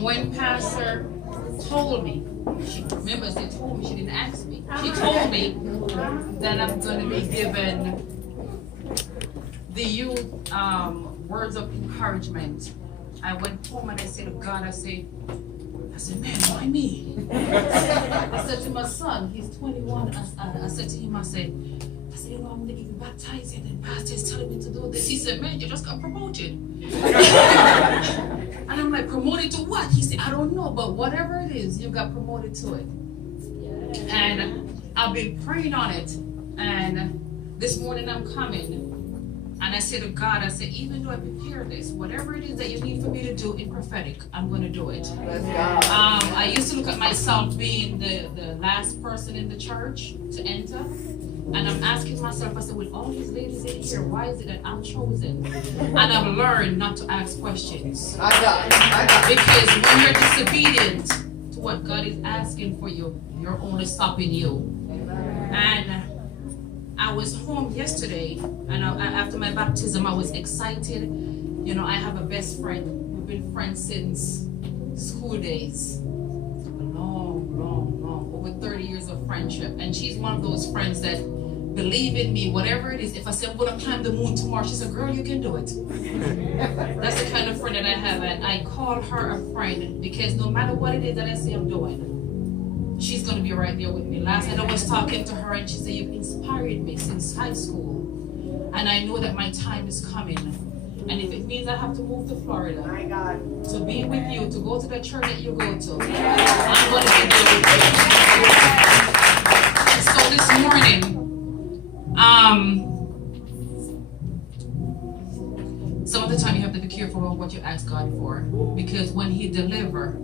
When Pastor told me, remember she told me, she didn't ask me. She told me that I'm going to be given the youth words of encouragement. I went home and I said to God, I said, man, why me? I said to my son, he's 21. I said to him, I said, you know, I'm going to give you baptized, and then Pastor is telling me to do this. He said, man, you just got promoted. And I'm like, promoted to what? He said, I don't know, but whatever it is, you got promoted to it. And I've been praying on it. And this morning I'm coming. And I said to God, I said, even though I prepare this, whatever it is that you need for me to do in prophetic, I'm going to do it. I used to look at myself being the last person in the church to enter. And I'm asking myself, I said, with all these ladies in here, why is it that I'm chosen? And I've learned not to ask questions. I got it. Because when you're disobedient to what God is asking for you, you're only stopping you. And I was home yesterday, and after my baptism, I was excited. You know, I have a best friend. We've been friends since school days. Long, over 30 years of friendship. And she's one of those friends that believe in me, whatever it is. If I say I'm going to climb the moon tomorrow, she said, girl, you can do it. That's the kind of friend that I have. And I call her a friend because no matter what it is that I say I'm doing, she's going to be right there with me. Last night I was talking to her and she said, you've inspired me since high school. And I know that my time is coming. And if it means I have to move to Florida to be with you, to go to the church that you go to, I'm going to be there with you. So this morning, some of the time you have to be careful of what you ask God for, because when He delivers,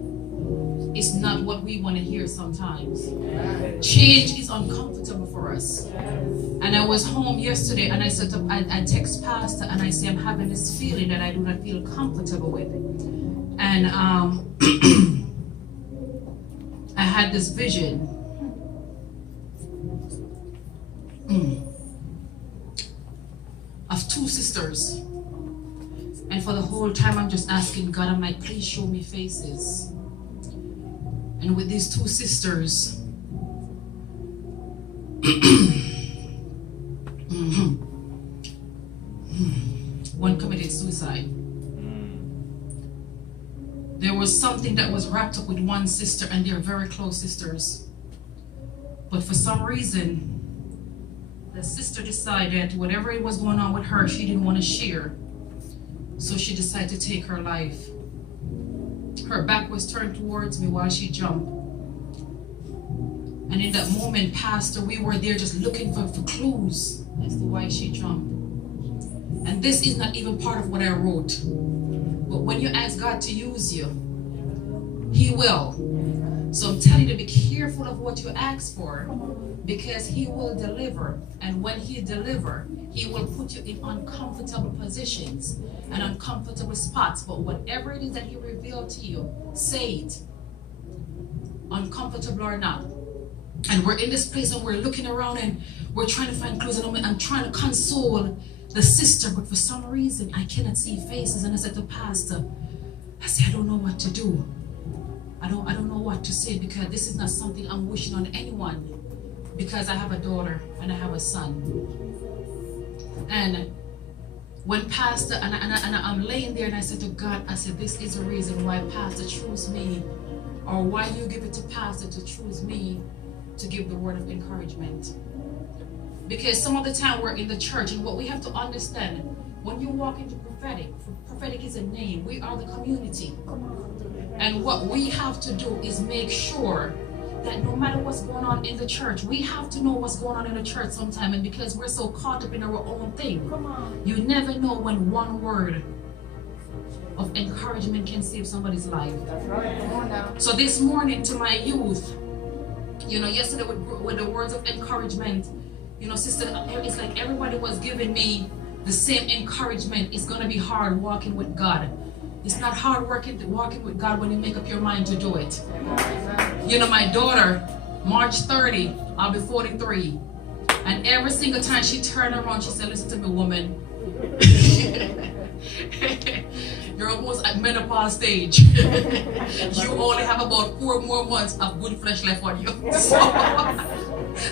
it's not what we want to hear sometimes. Change is uncomfortable for us. And I was home yesterday and I set up, I text Pastor and I say, I'm having this feeling that I do not feel comfortable with. And I had this vision of two sisters. And for the whole time I'm just asking God, I'm like, please show me faces. And with these two sisters, one committed suicide. There was something that was wrapped up with one sister, and they're very close sisters. But for some reason, the sister decided whatever it was going on with her, she didn't want to share. So she decided to take her life. Her back was turned towards me while she jumped. And in that moment, Pastor, we were there just looking for clues as to why she jumped. And this is not even part of what I wrote. But when you ask God to use you, He will. So I'm telling you to be careful of what you ask for, because He will deliver. And when He delivers, He will put you in uncomfortable positions and uncomfortable spots. But whatever it is that He revealed to you, say it, uncomfortable or not. And we're in this place and we're looking around and we're trying to find clues. And I'm trying to console the sister, but for some reason I cannot see faces. And I said to Pastor, I said, I don't know what to do. I don't know what to say, because this is not something I'm wishing on anyone, because I have a daughter and I have a son. And when Pastor, and I'm laying there and I said to God, I said, this is the reason why Pastor chose me, or why you give it to Pastor to choose me to give the word of encouragement. Because some of the time we're in the church, and what we have to understand, when you walk into prophetic is a name. We are the community. And what we have to do is make sure that no matter what's going on in the church, we have to know what's going on in the church sometime. And because we're so caught up in our own thing, you never know when one word of encouragement can save somebody's life. That's right. Come on now. So this morning to my youth, yesterday with the words of encouragement, sister, it's like everybody was giving me the same encouragement. It's going to be hard walking with God. It's not hard walking with God when you make up your mind to do it. My daughter, March 30, I'll be 43. And every single time she turned around, she said, listen to me, woman. You're almost at menopause stage. You only have about 4 more months of good flesh left on you.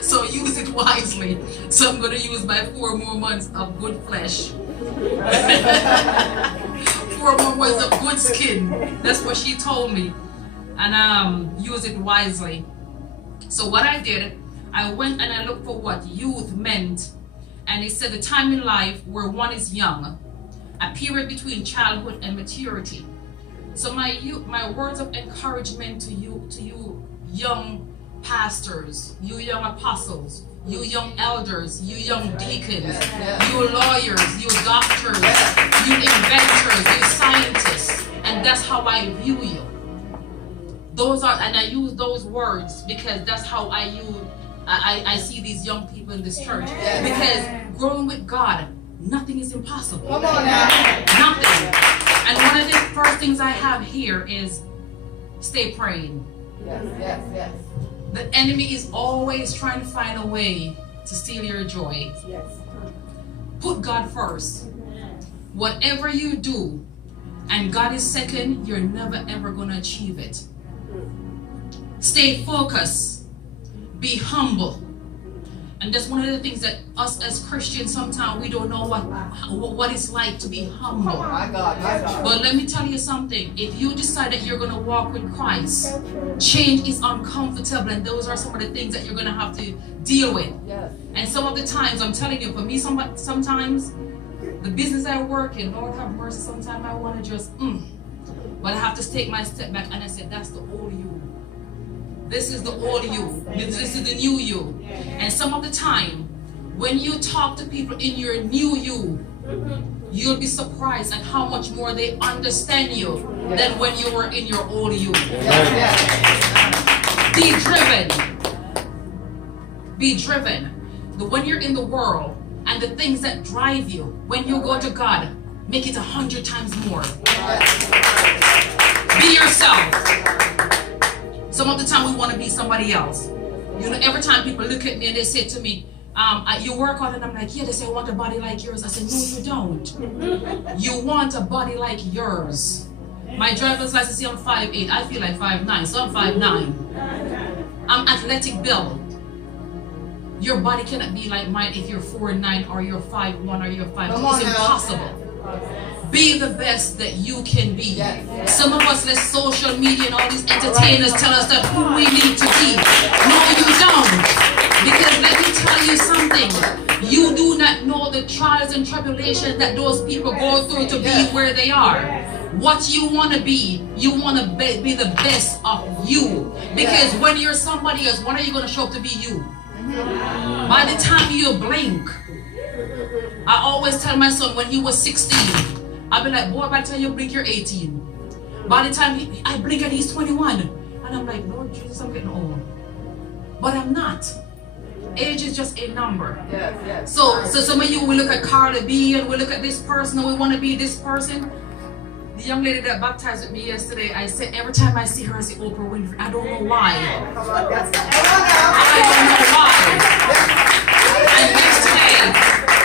So use it wisely. So I'm going to use my 4 more months of good flesh. 4 more months of good skin. That's what she told me. And use it wisely. So what I did, I went and I looked for what youth meant. And it said the time in life where one is young, a period between childhood and maturity. So my words of encouragement to you young pastors, you young apostles, you young elders, you young deacons, you lawyers, you doctors, you inventors, you scientists, and that's how I view you. And I use those words because that's how I see these young people in this church. Because growing with God, nothing is impossible. Come on now. Nothing. And one of the first things I have here is stay praying. Yes. The enemy is always trying to find a way to steal your joy. Yes. Put God first. Whatever you do, and God is second, you're never ever going to achieve it. Stay focused. Be humble. And that's one of the things that us as Christians, sometimes we don't know what it's like to be humble. My God. But let me tell you something. If you decide that you're going to walk with Christ, change is uncomfortable, and those are some of the things that you're going to have to deal with. Yes. And some of the times, I'm telling you, for me, sometimes the business I work in, Lord have mercy, sometimes I want to just, but I have to take my step back and I said, that's the old you. This is the old you. This is the new you. And some of the time, when you talk to people in your new you, you'll be surprised at how much more they understand you than when you were in your old you. Be driven. Be driven. When you're in the world and the things that drive you, when you go to God, make it 100 times more. Be yourself. Some of the time we want to be somebody else. Every time people look at me and they say to me, you work on it, and I'm like, yeah, they say I want a body like yours. I said, no, you don't. You want a body like yours. My driver's license, I'm 5'8". I feel like 5'9", so I'm 5'9". I'm athletic build. Your body cannot be like mine if you're 4'9" or you're 5'1" or you're 5'2". It's impossible. Be the best that you can be. Some of us let social media and all these entertainers tell us that who we need to be. No, you don't. Because let me tell you something. You do not know the trials and tribulations that those people go through to be where they are. What you want to be, you want to be the best of you. Because when you're somebody else, when are you going to show up to be you? By the time you blink. I always tell my son when he was 16, I'll be like, boy, by the time you blink, you're 18. By the time I blink and he's 21. And I'm like, Lord Jesus, I'm getting old. But I'm not. Age is just a number. Yes. So some of you will look at Carla B and we look at this person and we want to be this person. The young lady that baptized with me yesterday, I said every time I see her, I say Oprah Winfrey. I don't know why. I don't know why. And yesterday,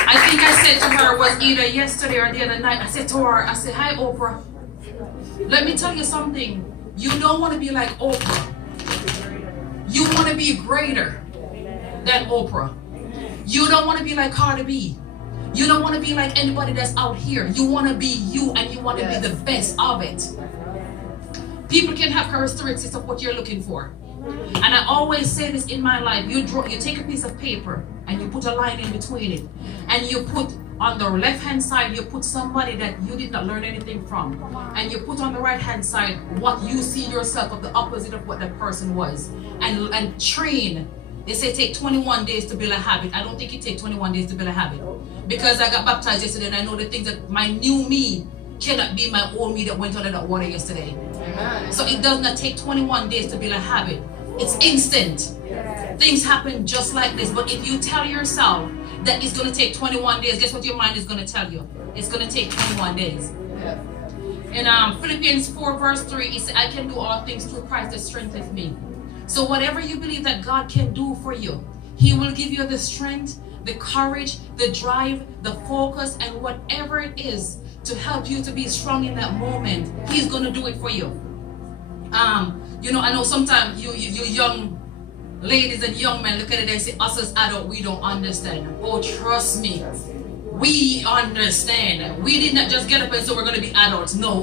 I think I said to her, was either yesterday or the other night, I said to her, I said, hi Oprah. Let me tell you something. You don't want to be like Oprah. You want to be greater than Oprah. You don't want to be like Cardi B. You don't want to be like anybody that's out here. You want to be you and you want to be the best of it. People can have characteristics of what you're looking for. And I always say this in my life. You take a piece of paper and you put a line in between it. And you put on the left-hand side, you put somebody that you did not learn anything from. And you put on the right-hand side what you see yourself of the opposite of what that person was. And train. They say take 21 days to build a habit. I don't think it takes 21 days to build a habit. Because I got baptized yesterday and I know the things that my new me cannot be my old me that went under that water yesterday. So it does not take 21 days to build a habit. It's instant. Things happen just like this. But if you tell yourself that it's going to take 21 days, guess what your mind is going to tell you? It's going to take 21 days. In Philippians 4 verse 3, it says, I can do all things through Christ that strengthens me. So whatever you believe that God can do for you, He will give you the strength, the courage, the drive, the focus, and whatever it is to help you to be strong in that moment. He's going to do it for you. You know, I know sometimes you young ladies and young men look at it and say, us as adults, we don't understand. Oh, trust me. We understand. We did not just get up and say we're going to be adults. No.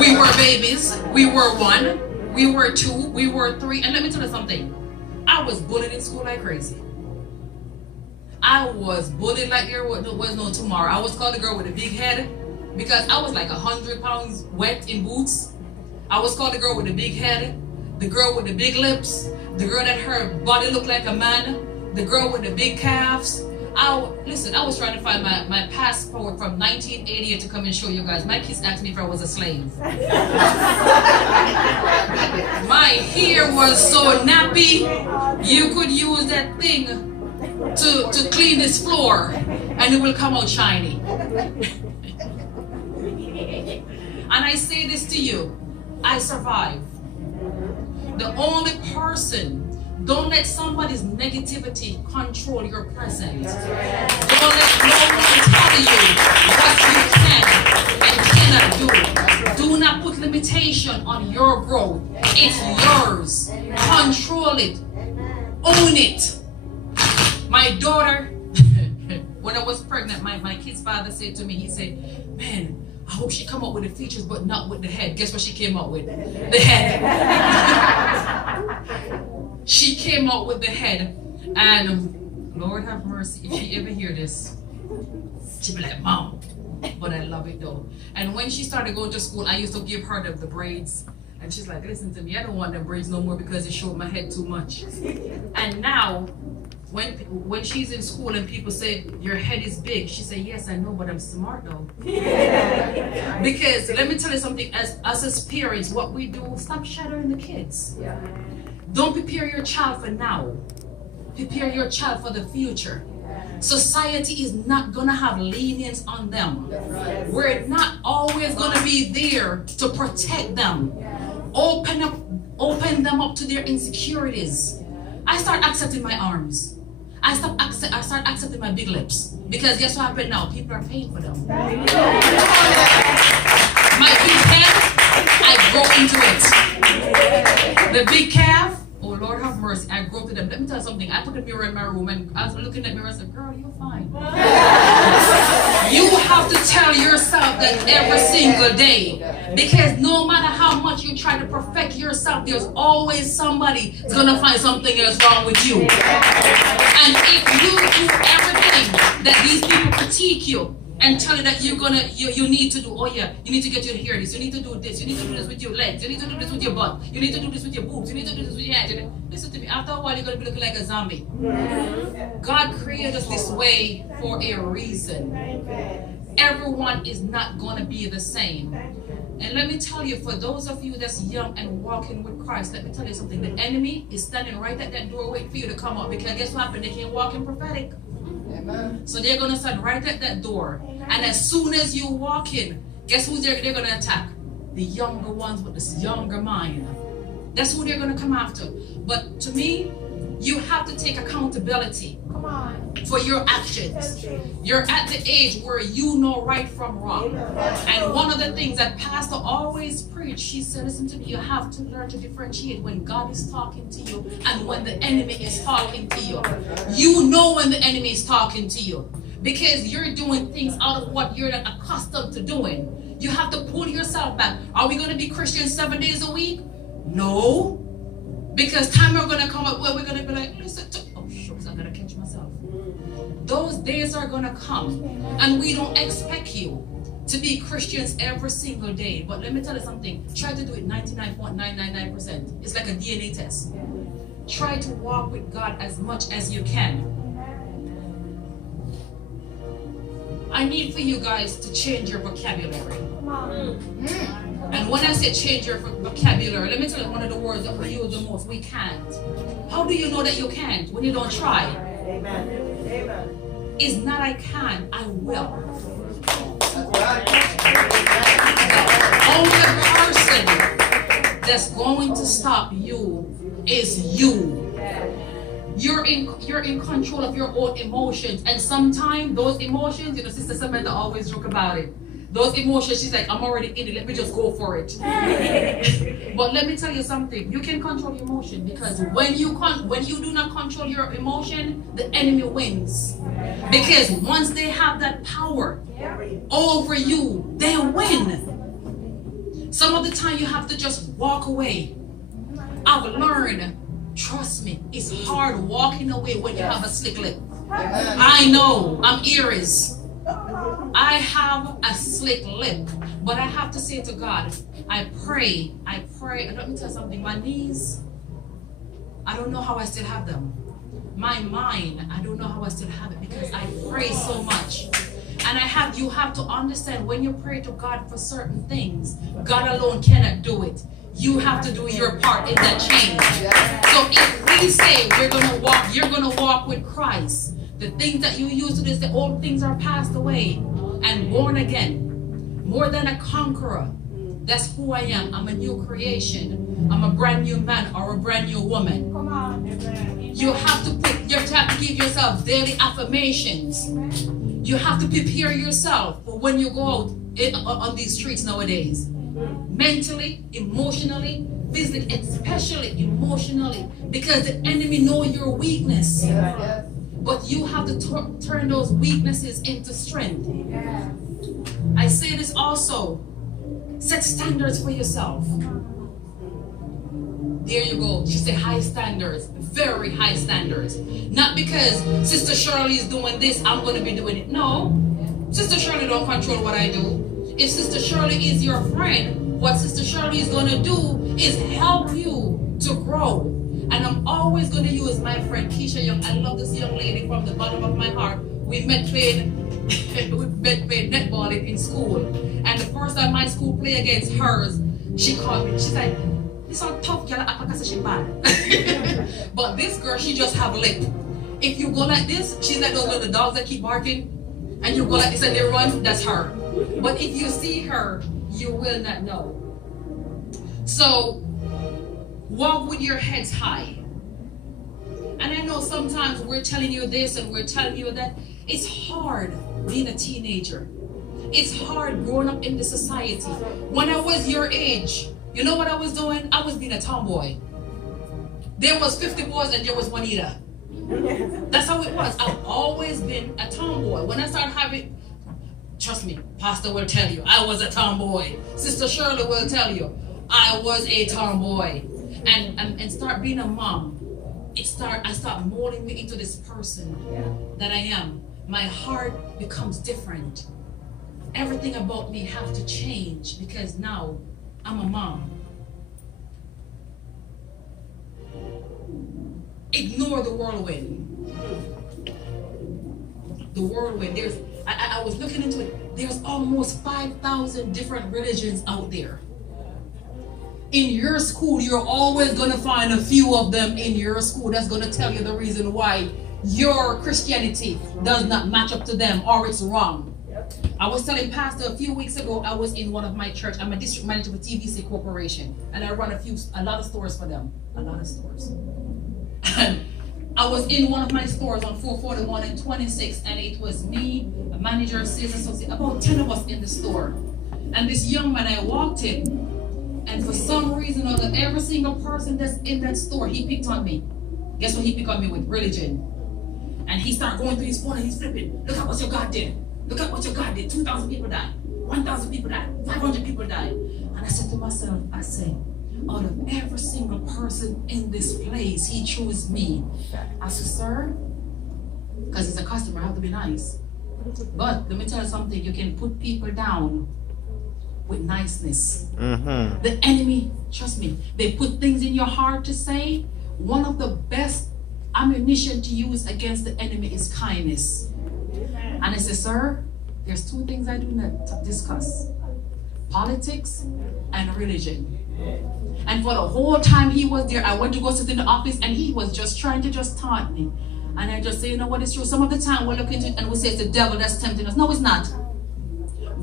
We were babies. We were 1. We were 2. We were 3. And let me tell you something. I was bullied in school like crazy. I was bullied like there was no tomorrow. I was called the girl with the big head because I was like 100 pounds wet in boots. I was called the girl with the big head, the girl with the big lips, the girl that her body looked like a man, the girl with the big calves. Listen, I was trying to find my passport from 1988 to come and show you guys. My kids asked me if I was a slave. My hair was so nappy, you could use that thing to clean this floor and it will come out shiny. And I say this to you, I survived. The only person, don't let somebody's negativity control your present. Don't let no one tell you what you can and cannot do. Do not put limitation on your growth. It's yours. Control it. Own it. My daughter, when I was pregnant, my kid's father said to me, he said, man, I hope she come up with the features but not with the head. Guess what she came up with? The head. She came out with the head. And Lord have mercy, if she ever hear this, she'll be like, Mom. But I love it though. And when she started going to school, I used to give her the braids. And she's like, listen to me, I don't want them braids no more because it showed my head too much. And now, when she's in school and people say, your head is big, she say, yes, I know, but I'm smart though. Because let me tell you something, as us as parents, what we do, stop shadowing the kids. Don't prepare your child for now. Prepare your child for the future. Society is not going to have lenience on them. We're not always going to be there to protect them. Open them up to their insecurities. I start accepting my arms. I start accepting my big lips. Because guess what happened now? People are paying for them. My big head, I grow into it. The big calf, oh Lord have mercy, I grow to them. Let me tell you something. I put a mirror in my room and I was looking at the mirror and said, girl, you're fine. You have to tell yourself that every single day. Because no matter how much you try to perfect yourself, there's always somebody who's going to find something else wrong with you. And if you do everything that these people critique you and tell you that you need to do, oh yeah, you need to get your hair this, you need to do this, you need to do this with your legs, you need to do this with your butt, you need to do this with your boobs, you need to do this with your head. Listen to me, after a while you're going to be looking like a zombie. God created us this way for a reason. Everyone is not going to be the same. And let me tell you, for those of you that's young and walking with Christ, let me tell you something. The enemy is standing right at that door waiting for you to come up. Because guess what happened? They can't walk in prophetic. Amen. So they're going to stand right at that door. Amen. And as soon as you walk in, guess who they're going to attack? The younger ones with this younger mind. That's who they're going to come after. But to me, you have to take accountability for your actions. You're at the age where you know right from wrong. And one of the things that Pastor always preached, she said, listen to me, you have to learn to differentiate when God is talking to you and when the enemy is talking to you. You know when the enemy is talking to you because you're doing things out of what you're not accustomed to doing. You have to pull yourself back. Are we going to be Christians 7 days a week? No. Because time are gonna come up where we're gonna be like, listen, oh shucks, I gotta catch myself. Those days are gonna come, and we don't expect you to be Christians every single day. But let me tell you something. Try to do it 99.999%. It's like a DNA test. Try to walk with God as much as you can. I need for you guys to change your vocabulary. And when I say change your vocabulary, let me tell you one of the words that we use the most. We can't. How do you know that you can't when you don't try? Amen. Amen. It's not I can, I will. Only person that's going to stop you is you. You're in control of your own emotions, and sometimes those emotions, Sister Samantha always joke about it. Those emotions, she's like, I'm already in it, let me just go for it. But let me tell you something, you can control your emotion, because when you do not control your emotion, the enemy wins. Because once they have that power over you, they win. Some of the time you have to just walk away. I've learned, trust me, it's hard walking away when you have a slick lip. I know, I'm Aries. I have a slick lip, but I have to say to God, I pray, and let me tell you something, my knees, I don't know how I still have them. My mind, I don't know how I still have it, because I pray so much. And you have to understand, when you pray to God for certain things, God alone cannot do it. You have to do your part in that change. So if we say you're gonna walk with Christ, the things that you used to do, the old things are passed away and born again. More than a conqueror. That's who I am. I'm a new creation. I'm a brand new man or a brand new woman. Come on. You have to give yourself daily affirmations. You have to prepare yourself for when you go out on these streets nowadays. Mentally, emotionally, physically, especially emotionally, because the enemy knows your weakness. But you have to turn those weaknesses into strength. I say this also. Set standards for yourself. There you go. She said high standards. Very high standards. Not because Sister Shirley is doing this, I'm going to be doing it. No. Sister Shirley don't control what I do. If Sister Shirley is your friend, what Sister Shirley is going to do is help you to grow. And I'm always going to use my friend Keisha Young. I love this young lady from the bottom of my heart. We met playing netball in school. And the first time my school played against hers, she called me. She's like, this all tough girl, because she bad. But this girl, she just have a lip. If you go like this, she's like those little dogs that keep barking. And you go like this and they run, that's her. But if you see her, you will not know. So, walk with your heads high. And I know sometimes we're telling you this and we're telling you that. It's hard being a teenager. It's hard growing up in the society. When I was your age, you know what I was doing? I was being a tomboy. There was 50 boys and there was Juanita. That's how it was. I've always been a tomboy. When I started having, trust me, Pastor will tell you, I was a tomboy. Sister Shirley will tell you, I was a tomboy. And start being a mom. I start molding me into this person that I am. My heart becomes different. Everything about me have to change because now I'm a mom. Ignore the whirlwind. The whirlwind. I was looking into it. There's almost 5,000 different religions out there. In your school, you're always going to find a few of them in your school that's going to tell you the reason why your Christianity does not match up to them or it's wrong. I was telling Pastor a few weeks ago, I was in one of my church. I'm a district manager for TVC Corporation, and I run a lot of stores for them. A lot of stores. And I was in one of my stores on 441 and 26, and it was me, a manager, sales associate, about 10 of us in the store. And this young man, I walked in, and for some reason or other, every single person that's in that store, he picked on me. Guess what he picked on me with? Religion. And he started going through his phone and he's flipping. Look at what your God did. Look at what your God did. 2,000 people died. 1,000 people died. 500 people died. And I said to myself, out of every single person in this place, he chose me. I said, sir, because he's a customer, I have to be nice. But let me tell you something, you can put people down with niceness. The enemy, trust me, they put things in your heart to say. One of the best ammunition to use against the enemy is kindness. And I said, sir, there's two things I do not discuss: politics and religion. And for the whole time he was there, I went to go sit in the office and he was just trying to just taunt me. And I just say, you know what, it's true. Some of the time we look into it and we say it's the devil that's tempting us. No, it's not.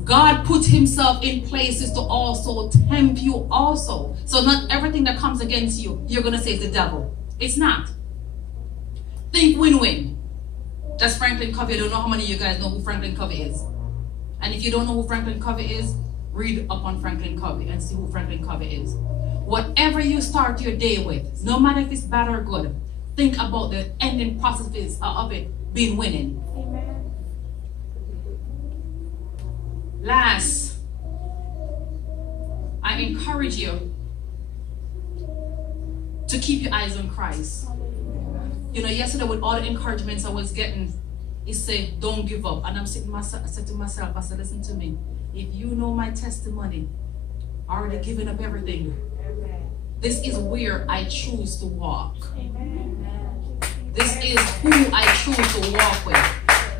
God put himself in places to also tempt you also. So not everything that comes against you, you're going to say it's the devil. It's not. Think win-win. That's Franklin Covey. I don't know how many of you guys know who Franklin Covey is. And if you don't know who Franklin Covey is, read up on Franklin Covey and see who Franklin Covey is. Whatever you start your day with, no matter if it's bad or good, think about the ending process of it being winning. Amen. Last, I encourage you to keep your eyes on Christ. You know, yesterday with all the encouragements I was getting, he said, don't give up. And I said to myself, I said, listen to me. If you know my testimony, I already given up everything. This is where I choose to walk. This is who I choose to walk with.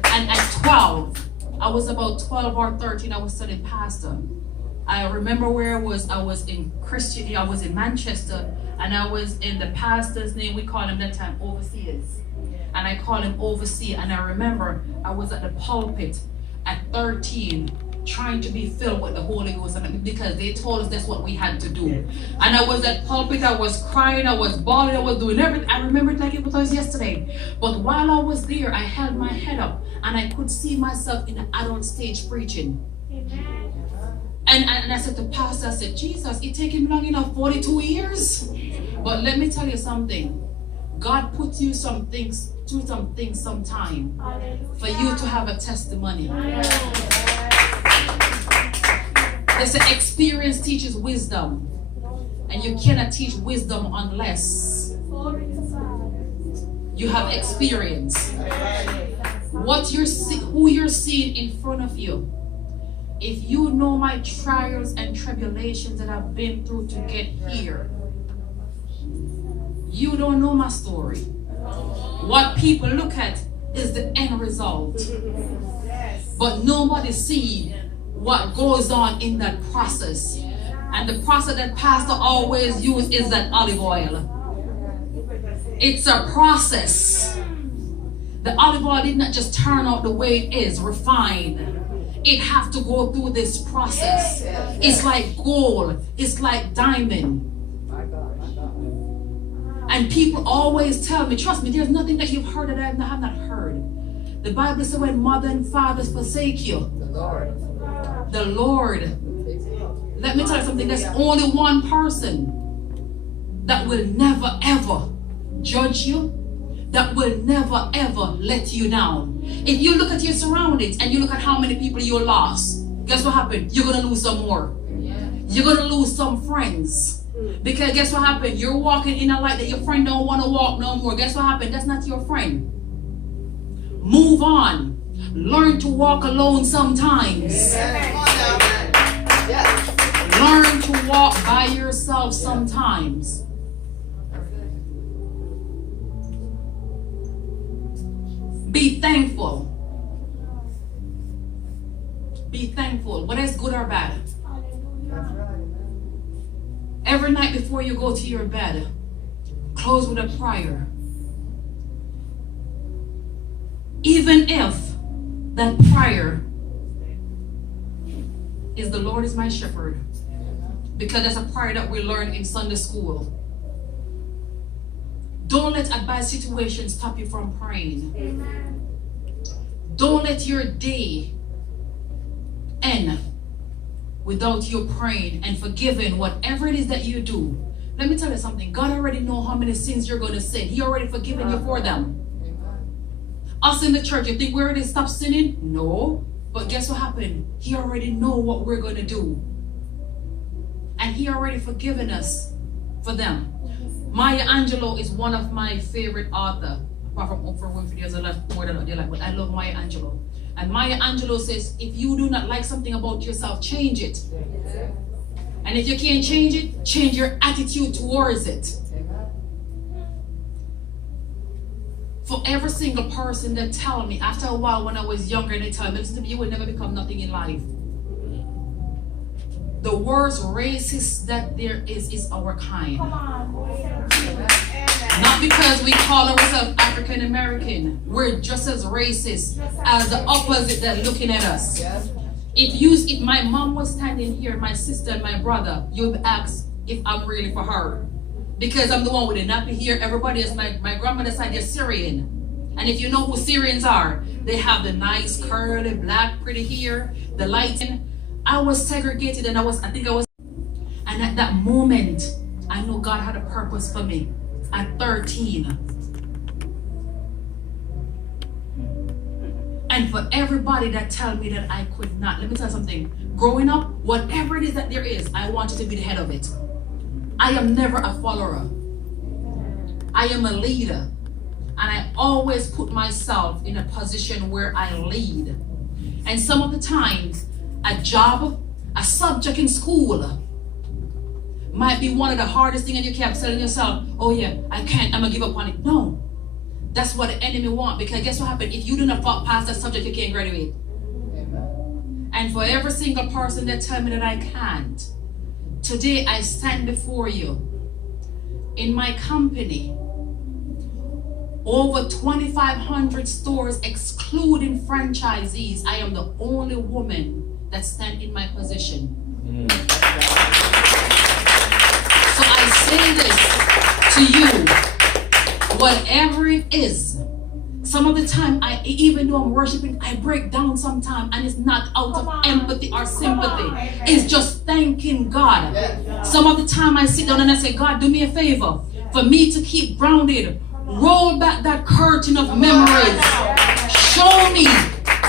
And at 12, I was about 12 or 13, I was studying pastor. I remember where I was in Christian, I was in Manchester, and I was in the pastor's name, we call him that time overseers. And I call him overseer, and I remember I was at the pulpit at 13, trying to be filled with the Holy Ghost, because they told us that's what we had to do. And I was at pulpit, I was crying, I was bawling, I was doing everything. I remember it like it was yesterday. But while I was there, I held my head up and I could see myself in the adult stage preaching. And I said to pastor, I said, Jesus, it took him long enough, 42 years. But let me tell you something. God puts you through some things sometime for you to have a testimony. They say experience teaches wisdom, and you cannot teach wisdom unless you have experience. Who you're seeing in front of you. If you know my trials and tribulations that I've been through to get here, you don't know my story. What people look at is the end result, but nobody sees what goes on in that process. And the process that pastor always uses is that olive oil. It's a process. The olive oil did not just turn out the way it is, refined. It has to go through this process. It's like gold. It's like diamond. And people always tell me, trust me, there's nothing that you've heard that I have not heard. The Bible says when mother and fathers forsake you, the Lord. Let me tell you something. There's only one person that will never ever judge you, that will never ever let you down. If you look at your surroundings and you look at how many people you lost, guess what happened? You're going to lose some more. You're going to lose some friends. Because guess what happened? You're walking in a light that your friend don't want to walk no more. Guess what happened? That's not your friend. Move on. Learn to walk alone sometimes. Learn to walk by yourself sometimes. Be thankful. Be thankful, whether it's good or bad. Every night before you go to your bed, close with a prayer. Even if that prayer is the Lord is my shepherd, because that's a prayer that we learn in Sunday school. Don't let a bad situation stop you from praying. Amen. Don't let your day end without you praying and forgiving whatever it is that you do. Let me tell you something. God already knows how many sins you're going to sin. He already forgiven you for them. Us in the church, you think we already stopped sinning? No. But guess what happened? He already knows what we're going to do. And he already forgiven us for them. Maya Angelou is one of my favorite authors. Apart from Oprah Winfrey, there's a lot more than they like, but I love Maya Angelou. And Maya Angelou says, if you do not like something about yourself, change it. And if you can't change it, change your attitude towards it. For every single person that tell me, after a while when I was younger, and they tell me, listen to me, you will never become nothing in life. The worst racist that there is our kind. Not because we call ourselves African American. We're just as racist as the opposite that looking at us. If my mom was standing here, my sister and my brother, you'd ask if I'm really for her. Because I'm the one with the nappy hair. Everybody else, my grandmother's side, they're Syrian. And if you know who Syrians are, they have the nice curly, black, pretty hair, the lighting. I was segregated and I think I was. And at that moment, I know God had a purpose for me. At 13. And for everybody that tell me that I could not, let me tell you something. Growing up, whatever it is that there is, I wanted to be the head of it. I am never a follower. I am a leader. And I always put myself in a position where I lead. And some of the times, a job, a subject in school might be one of the hardest things, and you kept telling yourself, oh yeah, I can't, I'm gonna give up on it. No. That's what the enemy wants, because guess what happened? If you do not pass that subject, you can't graduate. Amen. And for every single person that tell me that I can't, today I stand before you in my company, over 2,500 stores excluding franchisees. I am the only woman that stand in my position. So I say this to you, whatever it is. Some of the time, even though I'm worshiping, I break down sometimes, and it's not out of empathy or sympathy. It's just thanking God. Some of the time I sit down and I say, God, do me a favor for me to keep grounded. Roll back that curtain of memories. Show me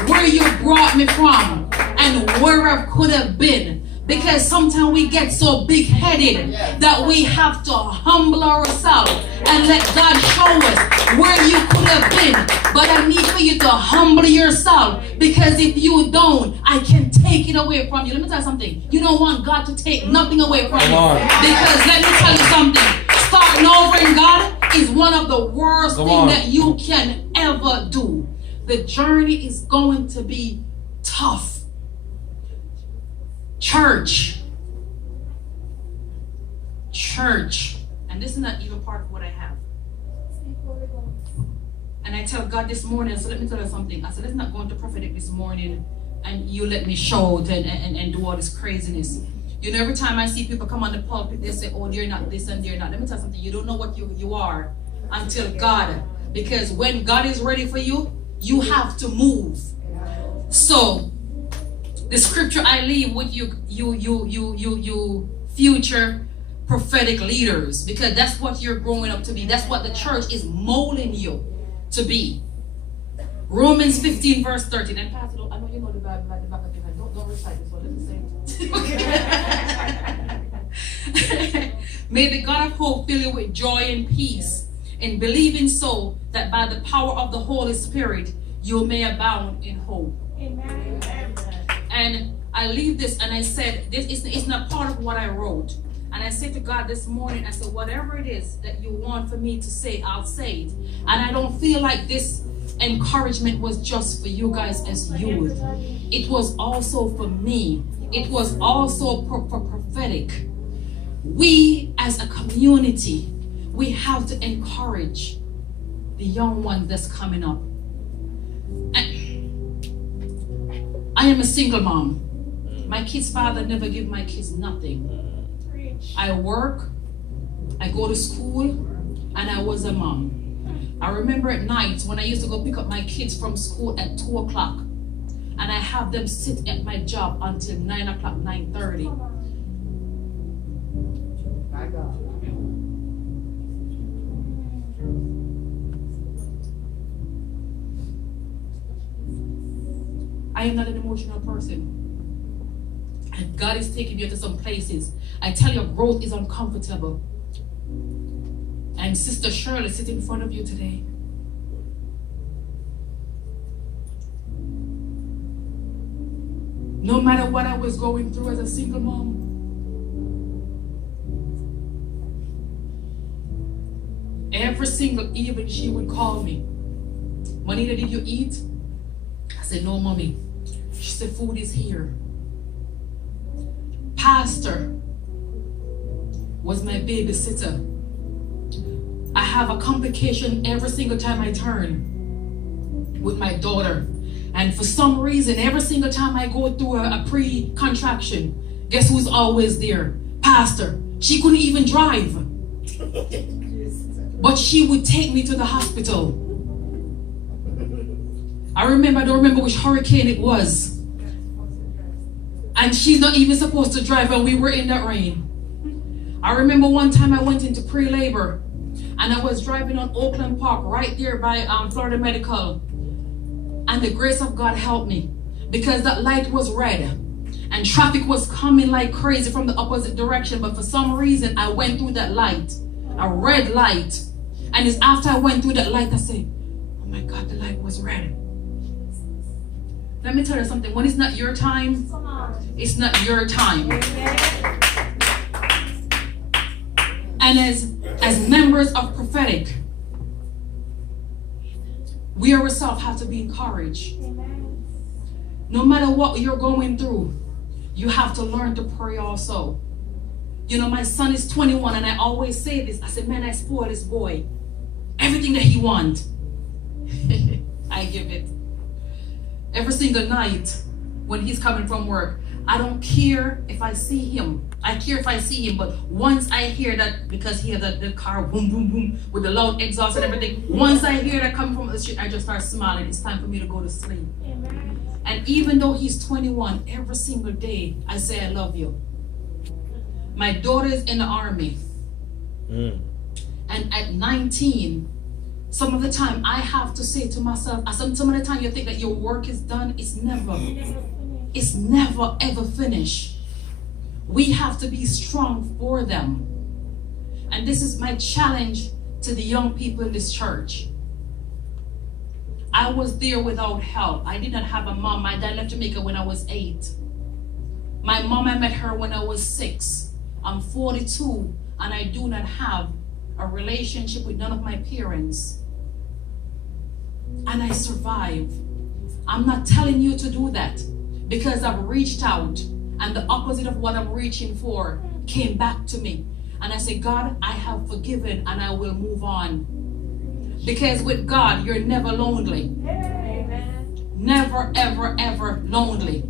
where you brought me from and where I could have been. Because sometimes we get so big-headed that we have to humble ourselves and let God show us where you could have been. But I need for you to humble yourself, because if you don't, I can take it away from you. Let me tell you something. You don't want God to take nothing away from you. Because let me tell you something. Starting over in God is one of the worst things that you can ever do. The journey is going to be tough. Church, and this is not even part of what I have. And I tell God this morning, so let me tell you something. I said, let's not go into prophetic this morning and you let me shout and do all this craziness. You know, every time I see people come on the pulpit, they say, oh, they're not this and they're not. Let me tell you something. You don't know what you are until God. Because when God is ready for you, you have to move. So, the scripture I leave with you future prophetic leaders, because that's what you're growing up to be. That's what the church is molding you to be. Romans 15 verse 13. And Pastor, I know you know the Bible like the back of your head. Don't recite this one. Let me say it. May the God of hope fill you with joy and peace in believing, so that by the power of the Holy Spirit you may abound in hope. Amen. And I leave this, and I said, this is not part of what I wrote. And I said to God this morning, I said, whatever it is that you want for me to say, I'll say it. And I don't feel like this encouragement was just for you guys as youth. It was also for me. It was also prophetic. We as a community, we have to encourage the young ones that's coming up. I am a single mom. My kids' father never gave my kids nothing. I work, I go to school, and I was a mom. I remember at night when I used to go pick up my kids from school at 2 o'clock, and I have them sit at my job until 9 o'clock, 9:30. My God. I am not an emotional person. And God is taking you to some places. I tell you, growth is uncomfortable. And Sister Shirley sits in front of you today. No matter what I was going through as a single mom, every single evening she would call me. Juanita, did you eat? I said, no, mommy. She said, food is here. Pastor was my babysitter. I have a complication every single time I turn with my daughter. And for some reason, every single time I go through a pre-contraction, guess who's always there? Pastor. She couldn't even drive. But she would take me to the hospital. I don't remember which hurricane it was. And she's not even supposed to drive, and we were in that rain. I remember one time I went into pre-labor, and I was driving on Oakland Park right there by Florida Medical. And the grace of God helped me, because that light was red and traffic was coming like crazy from the opposite direction. But for some reason, I went through that light, a red light. And it's after I went through that light, I said, oh my God, the light was red. Let me tell you something. When it's not your time, it's not your time. And as members of prophetic, we ourselves have to be encouraged. No matter what you're going through, you have to learn to pray also. You know, my son is 21, and I always say this. I said, man, I spoil this boy. Everything that he wants, I give it. Every single night when he's coming from work, I don't care if I see him. I care if I see him, but once I hear that, because he has the car boom, boom, boom, with the loud exhaust and everything, once I hear that coming from the street, I just start smiling. It's time for me to go to sleep. Amen. And even though he's 21, every single day, I say, I love you. My daughter is in the army. And at 19, some of the time I have to say to myself, some of the time you think that your work is done, it's never ever finished. We have to be strong for them. And this is my challenge to the young people in this church. I was there without help. I did not have a mom. My dad left Jamaica when I was 8. My mom, I met her when I was 6. I'm 42, and I do not have a relationship with none of my parents. And I survive. I'm not telling you to do that, because I've reached out, and the opposite of what I'm reaching for came back to me. And I say, God, I have forgiven, and I will move on. Because with God, you're never lonely. Amen. Never, ever, ever lonely.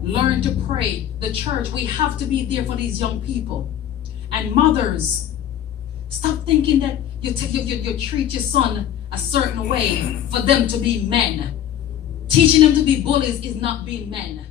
Learn to pray. The church, we have to be there for these young people. And mothers, stop thinking that you treat your son a certain way for them to be men. Teaching them to be bullies is not being men.